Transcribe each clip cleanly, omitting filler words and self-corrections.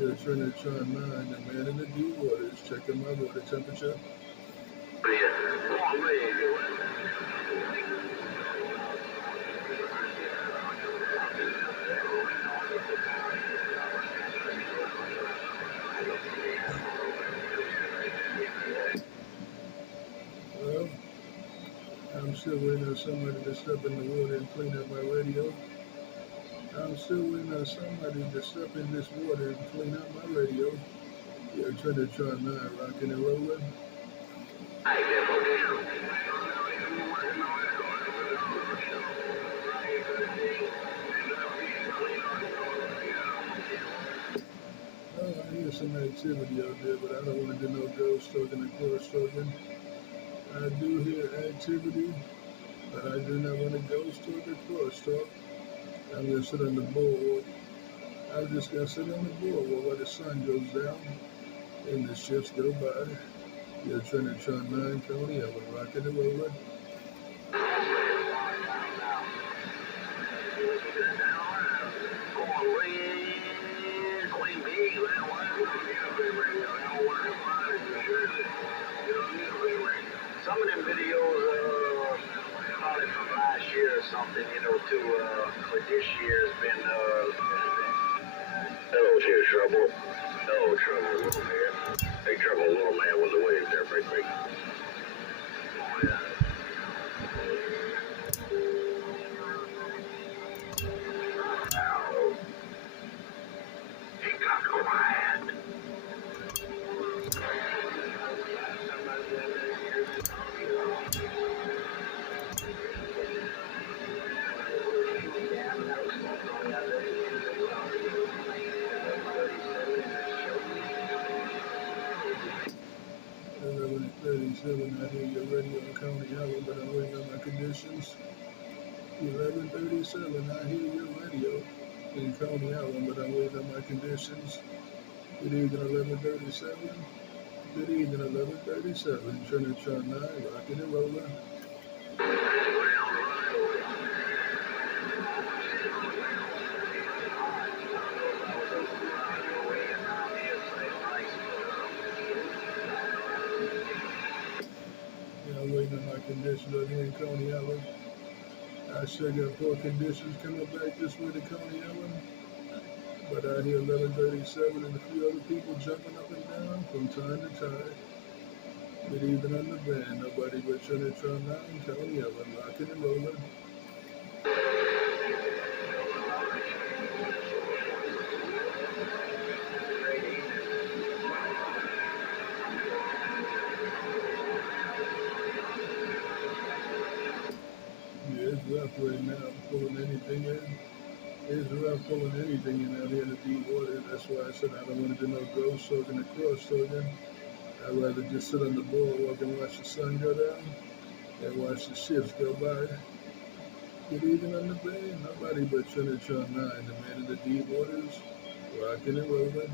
Your Trinitron9, the man in the deep waters, checking my water temperature. Well, I'm still waiting on somebody to step in the water and clean up my radio. I'm still waiting on somebody to step in this water and clean up my radio. Your Trinitron9, rocking and rolling. Oh, I hear some activity out there, but I don't want to do no ghost talking and cross talking. I do hear activity, but I do not want to ghost talk or cross talk. I'm going to sit on the boardwalk. I'm just going to sit on the boardwalk while the sun goes down and the ships go by. Your Trinitron9, Tony, I was rocking and rolling. Some of them videos, probably from last year or something, but this year's been, hello, dear trouble. Hello, trouble, little man. Hey, trouble, little man with the wave there, break. Oh, yeah. He got quiet. 11:37, I hear your radio in Coney Island, but I'm waiting on my conditions. 11:37, I hear your radio in Coney Island, but I'm waiting on my conditions. Good evening, 11:37. Good evening, 11:37. Trinitron9, rocking and rolling. I'm waiting on my conditions out here in Coney Island. I sure got poor conditions coming back this way to Coney Island. But I hear 11:37 and a few other people jumping up and down from time to time. Good evening on the band. Nobody but Trinitron9, Coney Island, rocking and rolling. It's rough right now, pulling anything in. It's rough pulling anything in out here in the deep water. That's why I said I don't want to do no ghost talking or cross talking. I'd rather just sit on the boardwalk and watch the sun go down and watch the ships go by. Good evening on the band. Nobody but Trinitron9, the man in the deep waters, rocking and rolling.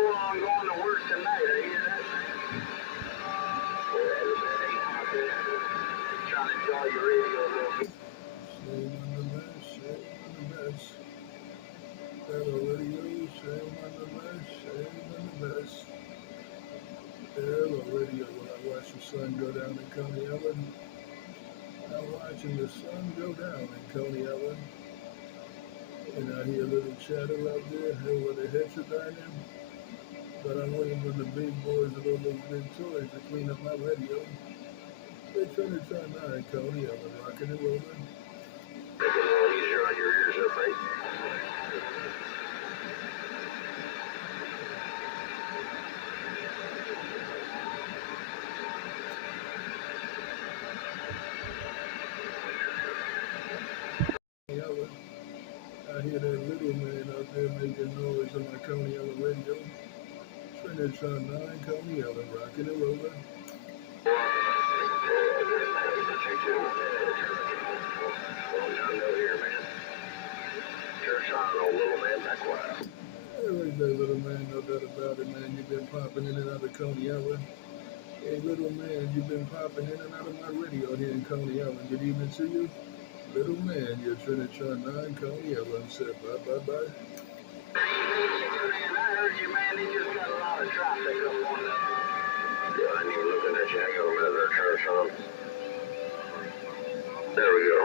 I'm going to work tonight, I hear that. Trying to enjoy your radio a little bit. Shame on the mess, shame on the mess. Hello radio, shame on the mess, shame on the mess. Hello radio, when I watch the sun go down in Coney Island. I'm watching the sun go down in Coney Island. And I hear a little chatter out there, hey, where the heads are dining. But I'm waiting for the big boys with all those big toys to clean up my radio. They're trying to Trinitron9, Coney Island, rocking and rolling. Make it a little easier on your ears, up, right? I hear that little man out there making noise on my Coney Island radio. Trinitron9, Coney Island, rocking and rolling. Long time no hear, about it, man. You've been popping in and out of Coney Island. Hey, little man, you've been popping in and out of my radio here in Coney Island. Good evening to you. Little man, your Trinitron9 Coney Island said bye. Man, I heard you, man. They just got a lot of traffic up on that. Yeah, I ain't even looking at you. Hang on a minute there, Trinitron. There we go.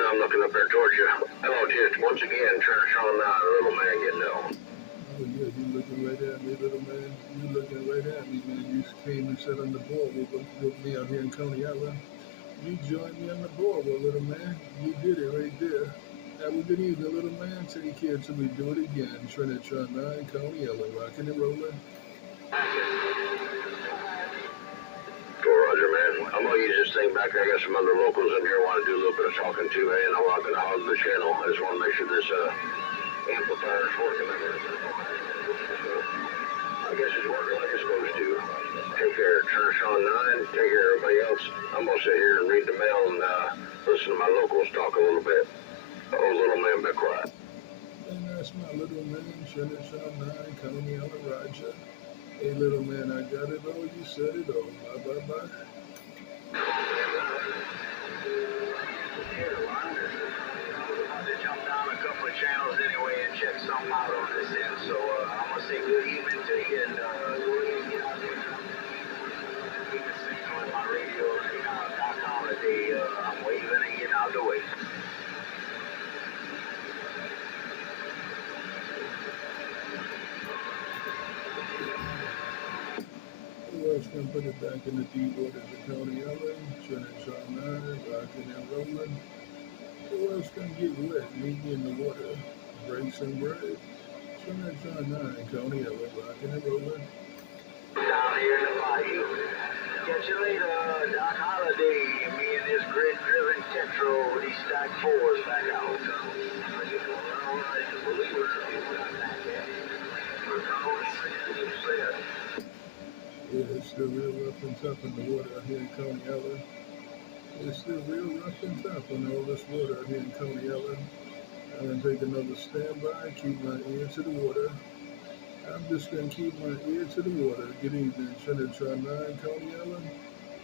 Now I'm looking up there towards you. Hello, just once again, Trinitron9, little man getting down. Oh, yeah, you looking right at me, little man. You looking right at me, man. You came and sat on the boardwalk with me out here in Coney Island. You joined me on the boardwalk, little man. You did it right there. Have a good evening, little man. Take care till we do it again. Trinitron9, Coney Island, rocking and rolling. Roger, man. I'm gonna use this thing back. I got some other locals in here want to do a little bit of talking to, and I'm not gonna hog the channel. I just want to make sure this amplifier is working. I guess it's working like it's supposed to. Take care, Trinitron9. Take care, everybody else. I'm gonna sit here and read the mail and listen to my locals talk a little bit. Oh, little man, be quiet. And that's my little man, Trinitron9, Coney Island, Roger. Hey, little man, I got it all. You said it all. Bye. Jump down a couple of channels anyway and check something out on this end. So I'm gonna say good evening to you and go ahead and get out there. Keep the signal in my radio right now. Doc Holiday, I'm waving and getting out the way. Who else can put it back in the deep waters of Coney Island? Trinitron9, rocking and rolling. Who else can get wet? Meet me in the water. Break some bread. Trinitron9, Coney Island, rocking and rolling. Down here in the bayou. Catch you later, Doc Holiday. Me and this grid-driven Tetro with these stack fours back out. Yeah, it's still real rough and tough in the water out here in Coney Island. It's still real rough and tough on all this water out here in Coney Island. I'm going to take another standby, keep my ear to the water. I'm just going to keep my ear to the water. Good evening, Trinitron9, Coney Island,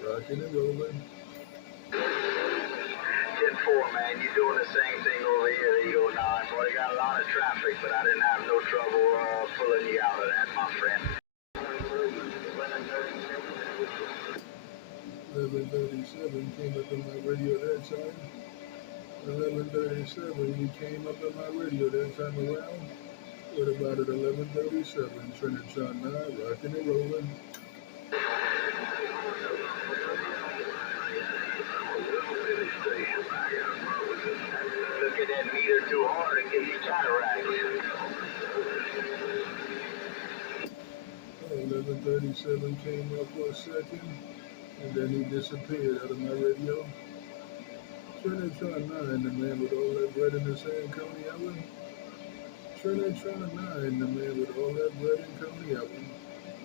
rocking and rolling. 10-4, man, you're doing the same thing over here, the 09. Boy, you got a lot of traffic, but I didn't have no trouble pulling you out of that, my friend. 11:37 came up on my radio that time. 11:37, you came up on my radio that time around. What about at 11:37? Trinitron9, rocking and rolling. Look at that meter too hard and give you cataract. 11:37 came up for a second, and then he disappeared out of my radio. Trinitron9, the man with all that bread in his hand, Coney Island. Trinitron9, the man with all that bread in Coney Island.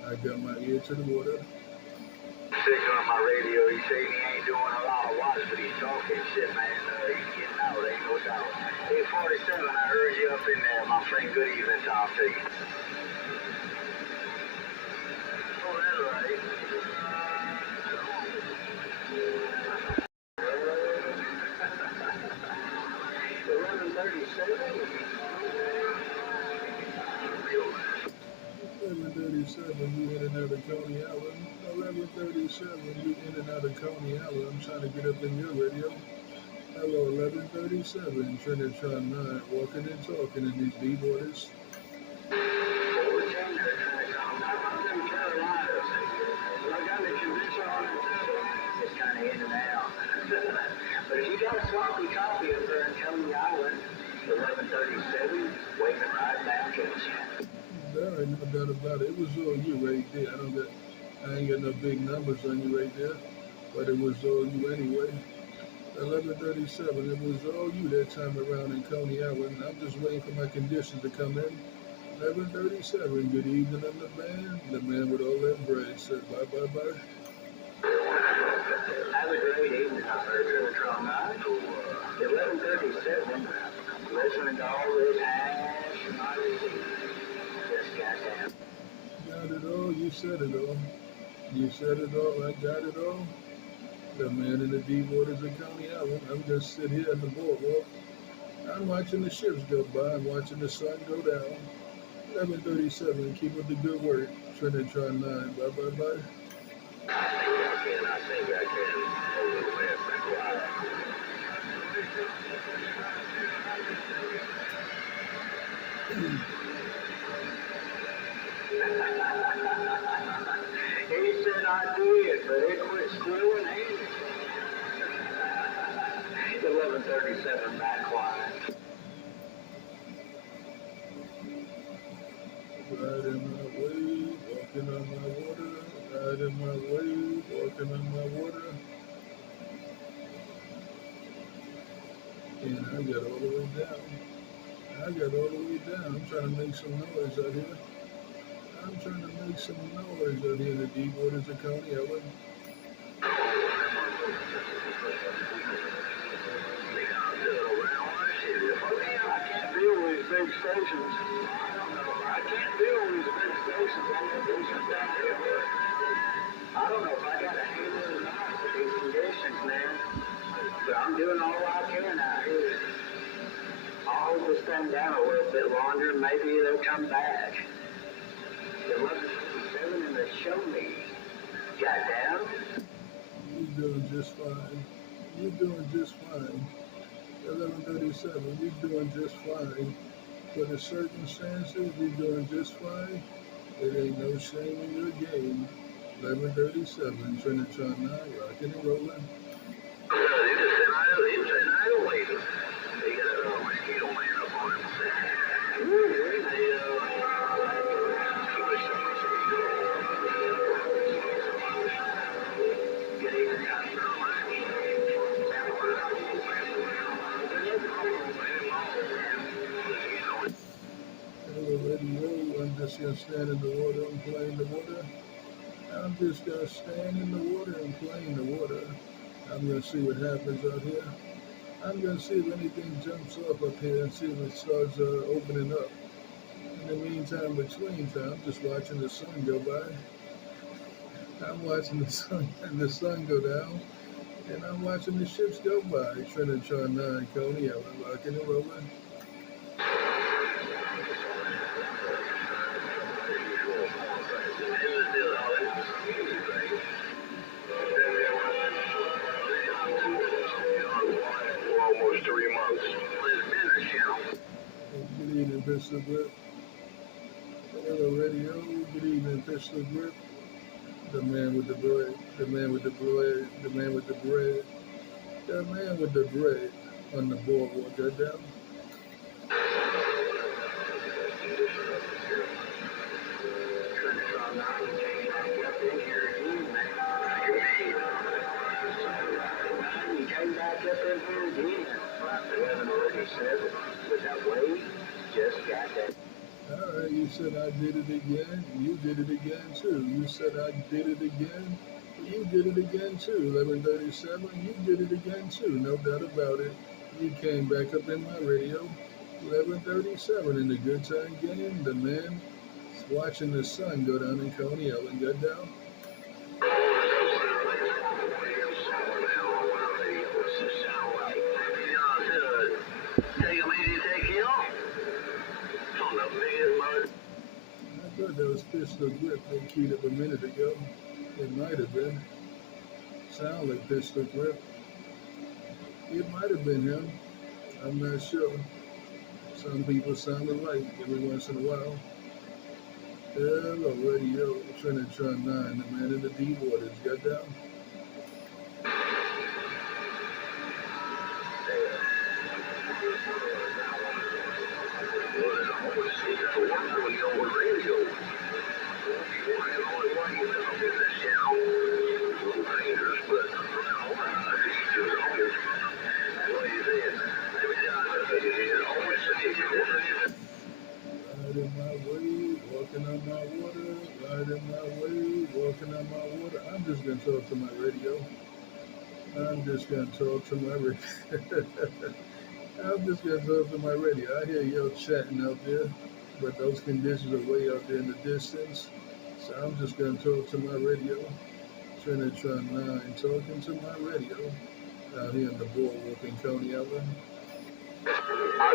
I got my ear to the water. Signal on my radio, he saying he ain't doing a lot of watch, but he's talking shit, man. He's getting out, ain't no doubt. 847, I heard you up in there, my friend. Good evening, Tom to you. Oh, that's right. 11:37, you in and out of Coney Island. 11:37, you in and out of Coney Island. I'm trying to get up in your radio. Hello, 11:37, Trinitron9, walking and talking in these deep waters. It's kind of in and out. But if you got a sloppy copy up there in Coney Island, 11:37, waving right back at you. There ain't no doubt about it. It was all you right there. I ain't got no big numbers on you right there, but it was all you anyway. 11:37, it was all you that time around in Coney Island. I'm just waiting for my conditions to come in. 11:37, good evening on the man with all that bread said bye. Have a great evening out there, Trinitron9. 11:37, listening to all this hash and all this. Just goddamn. got it all. You said it all. You said it all. I got it all. The man in the deep waters of County Island. I'm just sitting here at the boardwalk. I'm watching the ships go by. I'm watching the sun go down. 11:37. Keep up the good work. Trinitron9. Bye bye bye. I think I can. A little bit. That's why. He said I did, but it quit squealing hands. 11:37 back line. Riding my wave, walking on my water. Riding my wave, walking on my water. And I got all the way down. I got all the way down. I'm trying to make some noise out here. I'm trying to make some noise out here in the deep waters of County Island. I can't deal with these big stations. I can't deal with these big stations. I don't know if I got a handle or not with these conditions, man. But I'm doing all I can out here. I'll hold this thing down a little bit longer, and maybe they'll come back. 11:57 and they show me. Goddamn. You're doing just fine. You're doing just fine. 11:37. You're doing just fine. For the circumstances, you're doing just fine. It ain't no shame in your game. 11:37. Trinitron9, rocking and rolling. I'm just gonna stand in the water and play in the water. I'm just gonna stand in the water and play in the water. I'm gonna see what happens out here. I'm gonna see if anything jumps up here and see if it starts opening up. In the meantime, between time, I'm just watching the sun go by. I'm watching the sun go down, and I'm watching the ships go by. Trinitron9, Coney Island, rocking and rolling. Almost 3 months. Good evening, Pistolgripp. Hello, radio. Good evening, Pistolgripp. The man with the bread. The man with the bread. The man with the bread. The man with the bread on the boardwalk. Got down. Came back up in here again. 11:37 with that wave. Just got that. All right, you said I did it again. You did it again too. You said I did it again. You did it again too. 11:37. You did it again too. No doubt about it. You came back up in my radio. 11:37 in the good time game. The man watching the sun go down in Coney Island. Got down. I thought that was Pistolgripp that queued up a minute ago. It might have been. Sound like Pistolgripp. It might have been him. I'm not sure. Some people sound alike every once in a while. Hello, radio. Trinitron9, the man in the deep waters. Got down. Riding my wave, walking on my water. Riding my wave, walking on my water. I'm just going to talk to my radio. I'm just going to talk to my radio. I'm just going to talk to my radio. I hear y'all chatting out there, but those conditions are way out there in the distance. So I'm just going to talk to my radio. Trinitron9 talking to my radio out here in the boardwalk in Coney Island. I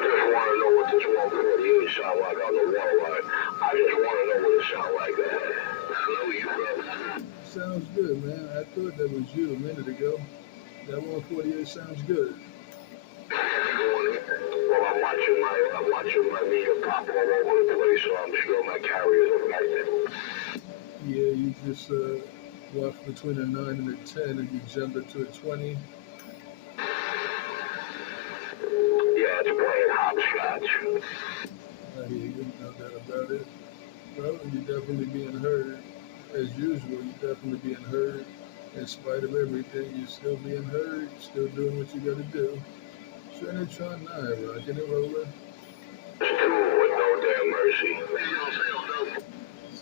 just want to know what this 148 sound like on the waterline. I just want to know what it sound like, man. Hello, you, bro. Sounds good, man. I thought that was you a minute ago. That 148 sounds good. Well, I'm watching my meter pop all over the place, so I'm sure my carrier's affected. Yeah, you just walked between a 9 and a 10 and you jumped it to a 20. Yeah, it's playing hopscotch. I hear you, no doubt about it. Well, you're definitely being heard. As usual, you're definitely being heard. In spite of everything, you're still being heard, still doing what you gotta do. Trinitron9, rocking and rolling. It's two with no damn mercy.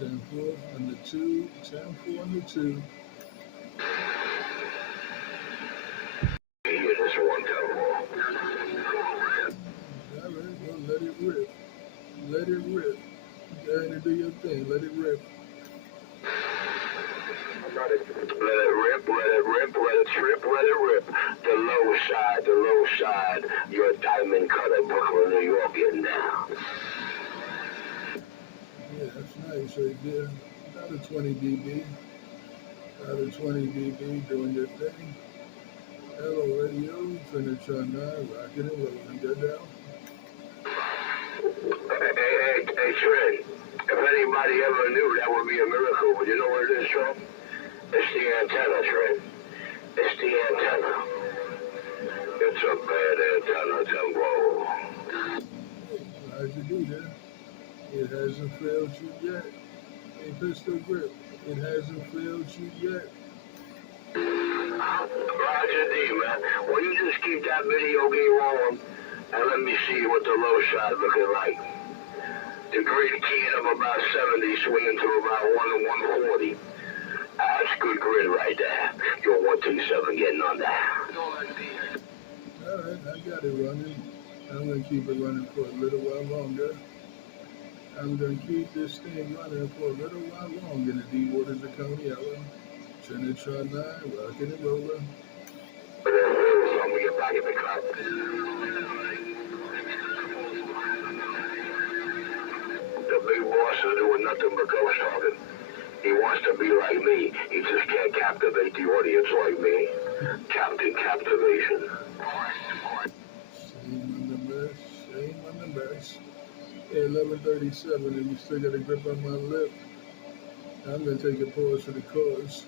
10-4 on the 2, 10-4 on the 2. Yeah, this one tempo. All right, well, let it rip. Let it rip. Go ahead and do your thing. Let it rip. Let it rip, let it rip, let it trip, let it rip. The low side, your diamond cutter, Brooklyn, New York, getting down. Yeah, that's nice right there. About a 20 dB. About a 20 dB doing your thing. Hello, radio. Trinitron9, rocking and rolling. Go down. Hey, Trent, if anybody ever knew, that would be a miracle. But you know what it is, Trent? It's the antenna, Trent. It's the antenna. It's a bad antenna, Tempo. How'd you do that? It hasn't failed you yet. Hey, Pistolgripp, it hasn't failed you yet. Roger D, man. Well, you just keep that video game rolling, and let me see what the low side looking like. The grid keying up about 70, swinging to about 1 and 140. That's good grid right there. Your 127 getting on that. All right, I got it running. I'm going to keep it running for a little while longer. I'm going to keep this thing running for a little while longer in the deep waters of Coney Island. Trinitron9, rocking and rolling. But then we get back in the club. The big boss is doing nothing but ghost talking. He wants to be like me. He just can't captivate the audience like me. Captain Captivation. Shame on the mess. Shame on the mess. Hey, 11:37, and you still got a grip on my lip. I'm going to take a pause for the cause.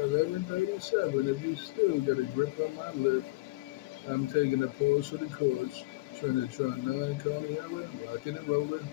11:37, if you still got a grip on my lip, I'm taking a pause for the cause. Trinitron9, Coney Island, rocking and rolling.